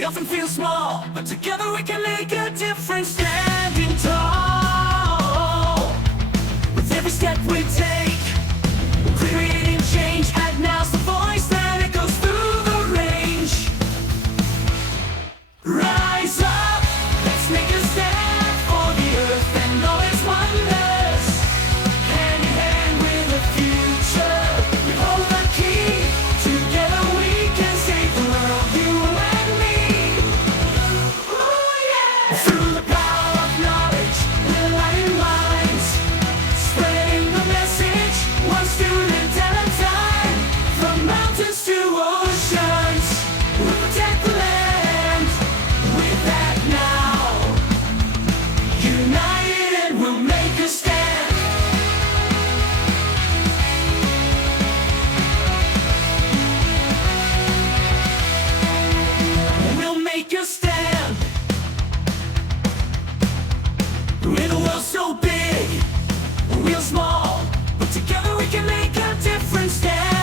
We often feel small, but together we can make a difference. Standing tall, with every step we take, we're creating change. And now's the voice that echoes through the range. Rise up, let's make a stand for the earth and all its wonders. Hand in hand with the future, we hold the key. Together we can save the world, you and me. Ooh, yeah. Through the power of knowledge, we're lighting minds, spreading the message, one student at a time. From mountains to oceans, we'll protect the land. With that now, united we'll make a stand. We'll make a stand. With a world so big, we're real small, but together we can make a difference. Stand.